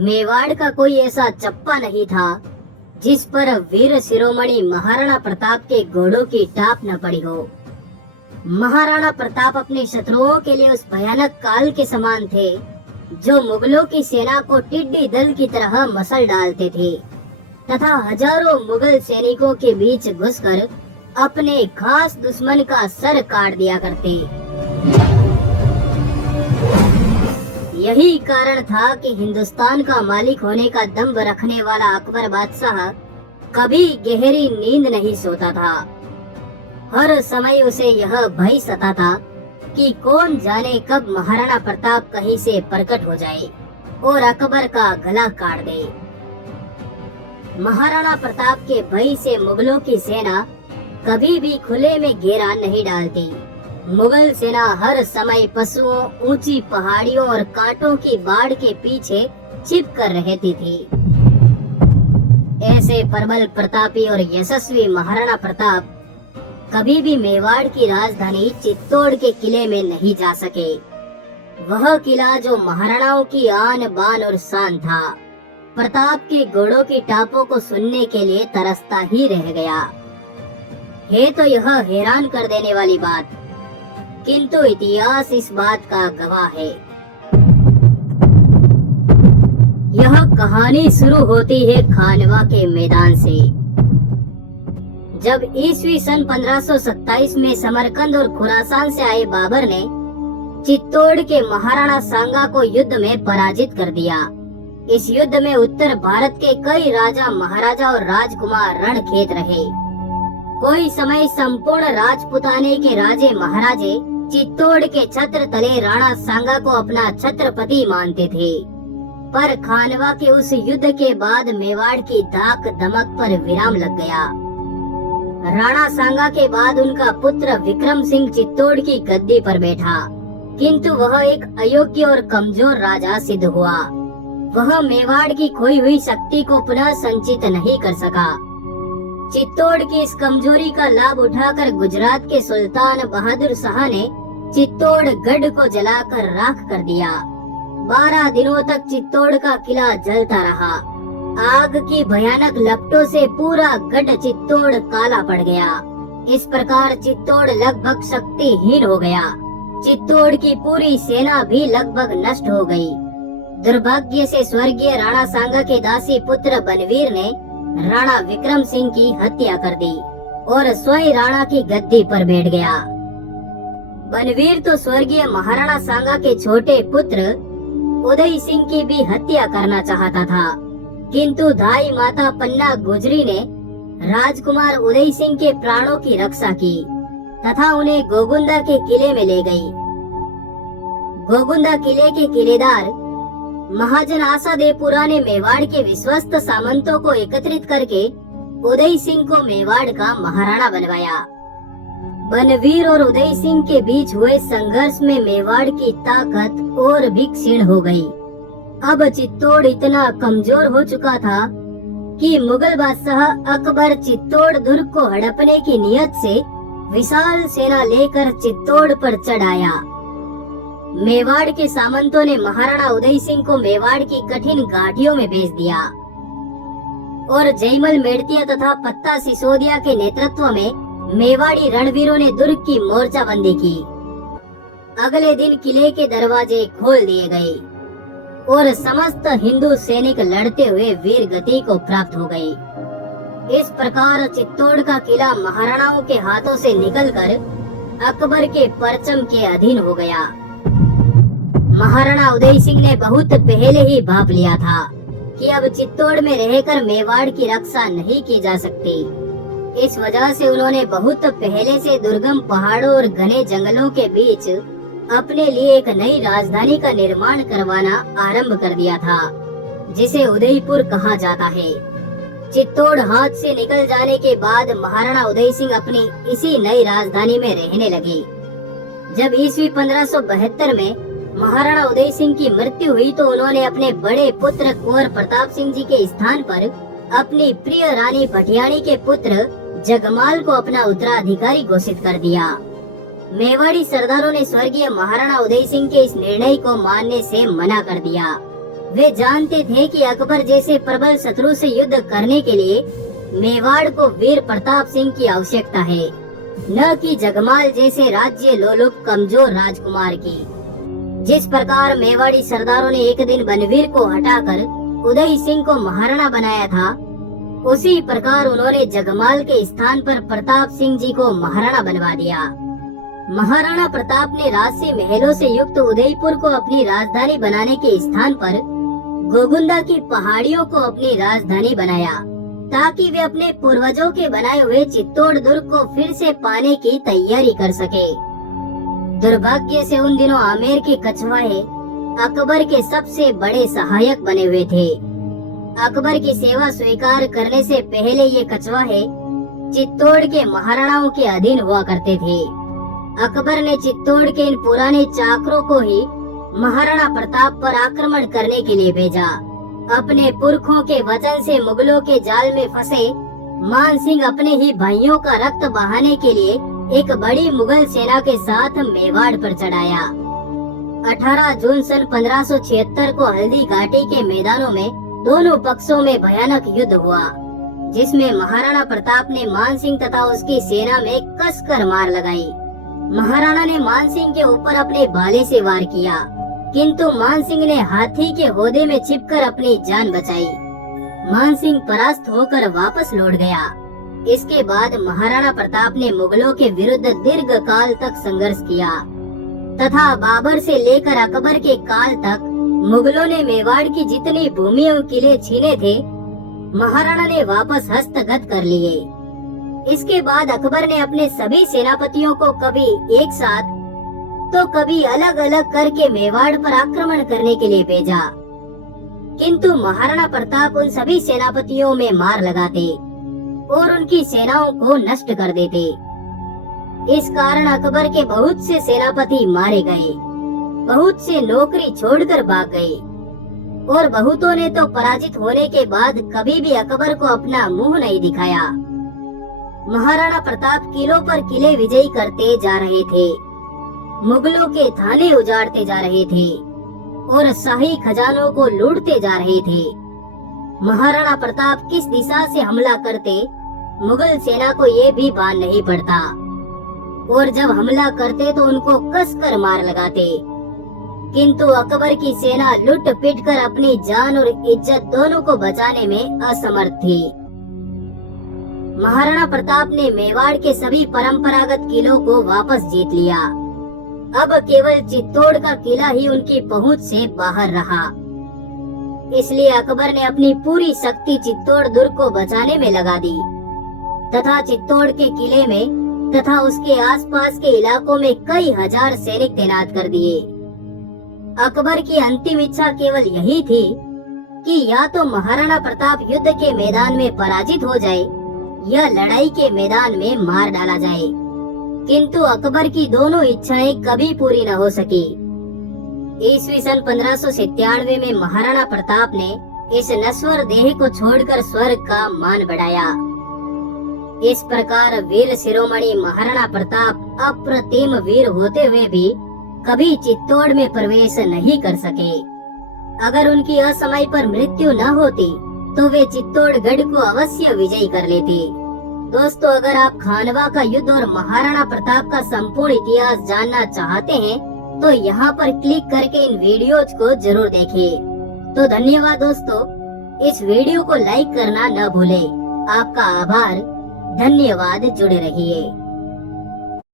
मेवाड़ का कोई ऐसा चप्पा नहीं था जिस पर वीर शिरोमणि महाराणा प्रताप के घोड़ों की टाप न पड़ी हो। महाराणा प्रताप अपने शत्रुओं के लिए उस भयानक काल के समान थे जो मुगलों की सेना को टिड्डी दल की तरह मसल डालते थे तथा हजारों मुगल सैनिकों के बीच घुसकर अपने खास दुश्मन का सर काट दिया करते। यही कारण था कि हिंदुस्तान का मालिक होने का दम्भ रखने वाला अकबर बादशाह कभी गहरी नींद नहीं सोता था। हर समय उसे यह भय सताता कि कौन जाने कब महाराणा प्रताप कहीं से प्रकट हो जाए और अकबर का गला काट दे। महाराणा प्रताप के भय से मुगलों की सेना कभी भी खुले में घेरा नहीं डालती। मुगल सेना हर समय पशुओं, ऊंची पहाड़ियों और कांटों की बाढ़ के पीछे छिप कर रहती थी। ऐसे प्रबल, प्रतापी और यशस्वी महाराणा प्रताप कभी भी मेवाड़ की राजधानी चित्तौड़ के किले में नहीं जा सके। वह किला जो महाराणाओं की आन बान और शान था, प्रताप के घोड़ों की टापों को सुनने के लिए तरसता ही रह गया। है तो यह हैरान कर देने वाली बात, किंतु इतिहास इस बात का गवाह है। यह कहानी शुरू होती है खानवा के मैदान से। जब ईस्वी सन 1527 में समरकंद और खुरासान से आए बाबर ने चित्तौड़ के महाराणा सांगा को युद्ध में पराजित कर दिया। इस युद्ध में उत्तर भारत के कई राजा, महाराजा और राजकुमार रणखेत रहे। कोई समय संपूर्ण राजपुताने के राजे महाराजे चित्तौड़ के छत्र तले राणा सांगा को अपना छत्रपति मानते थे। पर खानवा के उस युद्ध के बाद मेवाड़ की धाक दमक पर विराम लग गया। राणा सांगा के बाद उनका पुत्र विक्रम सिंह चित्तौड़ की गद्दी पर बैठा, किंतु वह एक अयोग्य और कमजोर राजा सिद्ध हुआ। वह मेवाड़ की खोई हुई शक्ति को पुनः संचित नहीं कर सका। चित्तौड़ की इस कमजोरी का लाभ उठाकर गुजरात के सुल्तान बहादुर शाह ने चित्तौड़ गढ़ को जलाकर राख कर दिया। 12 दिनों तक चित्तौड़ का किला जलता रहा। आग की भयानक लपटों से पूरा गढ़ चित्तौड़ काला पड़ गया। इस प्रकार चित्तौड़ लगभग शक्तिहीन हो गया। चित्तौड़ की पूरी सेना भी लगभग नष्ट हो गई। दुर्भाग्य से स्वर्गीय राणा सांगा के दासी पुत्र बनवीर ने राणा विक्रम सिंह की हत्या कर दी और स्वयं राणा की गद्दी पर बैठ गया। बनवीर तो स्वर्गीय महाराणा सांगा के छोटे पुत्र उदय सिंह की भी हत्या करना चाहता था, किंतु धाई माता पन्ना गुजरी ने राजकुमार उदय सिंह के प्राणों की रक्षा की तथा उन्हें गोगुंदा के किले में ले गई। गोगुंदा किले के किलेदार महाजन आसादेवपुरा ने मेवाड़ के विश्वस्त सामंतों को एकत्रित करके उदय सिंह को मेवाड़ का महाराणा बनवाया। बनवीर और उदय सिंह के बीच हुए संघर्ष में मेवाड़ की ताकत और भी क्षीण हो गई। अब चित्तौड़ इतना कमजोर हो चुका था कि मुगल बादशाह अकबर चित्तौड़ दुर्ग को हड़पने की नियत से विशाल सेना लेकर चित्तौड़ पर चढ़ आया। मेवाड़ के सामंतों ने महाराणा उदय सिंह को मेवाड़ की कठिन घाटियों में भेज दिया और जयमल मेड़तिया तथा पत्ता सिसोदिया के नेतृत्व में मेवाड़ी रणवीरों ने दुर्ग की मोर्चाबंदी की। अगले दिन किले के दरवाजे खोल दिए गए और समस्त हिंदू सैनिक लड़ते हुए वीर गति को प्राप्त हो गए। इस प्रकार चित्तौड़ का किला महाराणाओं के हाथों से निकलकर अकबर के परचम के अधीन हो गया। महाराणा उदय सिंह ने बहुत पहले ही भाप लिया था कि अब चित्तौड़ में रहकर मेवाड़ की रक्षा नहीं की जा सकती। इस वजह से उन्होंने बहुत पहले से दुर्गम पहाड़ों और घने जंगलों के बीच अपने लिए एक नई राजधानी का निर्माण करवाना आरंभ कर दिया था, जिसे उदयपुर कहा जाता है। चित्तौड़ हाथ से निकल जाने के बाद महाराणा उदय सिंह अपनी इसी नई राजधानी में रहने लगे। जब ईस्वी 1572 में महाराणा उदय सिंह की मृत्यु हुई तो उन्होंने अपने बड़े पुत्र कुंवर प्रताप सिंह जी के स्थान पर अपनी प्रिय रानी भटियाणी के पुत्र जगमाल को अपना उत्तराधिकारी घोषित कर दिया। मेवाड़ी सरदारों ने स्वर्गीय महाराणा उदय सिंह के इस निर्णय को मानने से मना कर दिया वे जानते थे कि अकबर जैसे प्रबल शत्रु से युद्ध करने के लिए मेवाड़ को वीर प्रताप सिंह की आवश्यकता है, न कि जगमाल जैसे राज्य लोलुप कमजोर राजकुमार की। जिस प्रकार मेवाड़ी सरदारों ने एक दिन बनवीर को हटाकर उदय सिंह को महाराणा बनाया था, उसी प्रकार उन्होंने जगमाल के स्थान पर प्रताप सिंह जी को महाराणा बनवा दिया। महाराणा प्रताप ने राजसी महलों से युक्त उदयपुर को अपनी राजधानी बनाने के स्थान पर गोगुंदा की पहाड़ियों को अपनी राजधानी बनाया, ताकि वे अपने पूर्वजों के बनाए हुए चित्तौड़ दुर्ग को फिर से पाने की तैयारी कर सके। दुर्भाग्य से उन दिनों आमेर के कछवाहे अकबर के सबसे बड़े सहायक बने हुए थे। अकबर की सेवा स्वीकार करने से पहले ये कछवाहे चित्तौड़ के महाराणाओं के अधीन हुआ करते थे। अकबर ने चित्तौड़ के इन पुराने चाकरों को ही महाराणा प्रताप पर आक्रमण करने के लिए भेजा। अपने पुरखों के वचन से मुगलों के जाल में फंसे मान सिंह अपने ही भाइयों का रक्त बहाने के लिए एक बड़ी मुगल सेना के साथ मेवाड़ पर चढ़ाया। 18 जून सन 1576 को हल्दी घाटी के मैदानों में दोनों पक्षों में भयानक युद्ध हुआ, जिसमें महाराणा प्रताप ने मान सिंह तथा उसकी सेना में कसकर मार लगाई। महाराणा ने मान सिंह के ऊपर अपने भाले से वार किया, किंतु मान सिंह ने हाथी के होदे में छिपकर अपनी जान बचाई। मान सिंह परास्त होकर वापस लौट गया। इसके बाद महाराणा प्रताप ने मुगलों के विरुद्ध दीर्घ काल तक संघर्ष किया तथा बाबर से लेकर अकबर के काल तक मुगलों ने मेवाड़ की जितनी भूमि और किले छीने थे, महाराणा ने वापस हस्तगत कर लिए। इसके बाद अकबर ने अपने सभी सेनापतियों को कभी एक साथ तो कभी अलग अलग करके मेवाड़ पर आक्रमण करने के लिए भेजा, किंतु महाराणा प्रताप उन सभी सेनापतियों में मार लगाते और उनकी सेनाओं को नष्ट कर देते। इस कारण अकबर के बहुत से सेनापति मारे गए, बहुत से नौकरी छोड़कर भाग गए और बहुतों ने तो पराजित होने के बाद कभी भी अकबर को अपना मुंह नहीं दिखाया। महाराणा प्रताप किलों पर किले विजयी करते जा रहे थे, मुगलों के थाने उजाड़ते जा रहे थे और शाही खजानों को लूटते जा रहे थे। महाराणा प्रताप किस दिशा से हमला करते, मुगल सेना को ये भी भान नहीं पड़ता और जब हमला करते तो उनको कसकर मार लगाते, किंतु अकबर की सेना लुट पिट कर अपनी जान और इज्जत दोनों को बचाने में असमर्थ थी। महाराणा प्रताप ने मेवाड़ के सभी परंपरागत किलों को वापस जीत लिया। अब केवल चित्तौड़ का किला ही उनकी पहुंच से बाहर रहा। इसलिए अकबर ने अपनी पूरी शक्ति चित्तौड़ दुर्ग को बचाने में लगा दी तथा चित्तौड़ के किले में तथा उसके आसपास के इलाकों में कई हजार सैनिक तैनात कर दिए। अकबर की अंतिम इच्छा केवल यही थी कि या तो महाराणा प्रताप युद्ध के मैदान में पराजित हो जाए या लड़ाई के मैदान में मार डाला जाए, किंतु अकबर की दोनों इच्छाएं कभी पूरी न हो सकी। ईस्वी सन 1597 में महाराणा प्रताप ने इस नश्वर देह को छोड़कर स्वर्ग का मान बढ़ाया। इस प्रकार वीर शिरोमणि महाराणा प्रताप अप्रतिम वीर होते हुए भी कभी चित्तौड़ में प्रवेश नहीं कर सके। अगर उनकी असमय पर मृत्यु न होती तो वे चित्तौड़गढ़ को अवश्य विजयी कर लेते। दोस्तों, अगर आप खानवा का युद्ध और महाराणा प्रताप का संपूर्ण इतिहास जानना चाहते हैं तो यहाँ पर क्लिक करके इन वीडियोज को जरूर देखें। तो धन्यवाद दोस्तों, इस वीडियो को लाइक करना न भूलें। आपका आभार, धन्यवाद, जुड़े रहिए।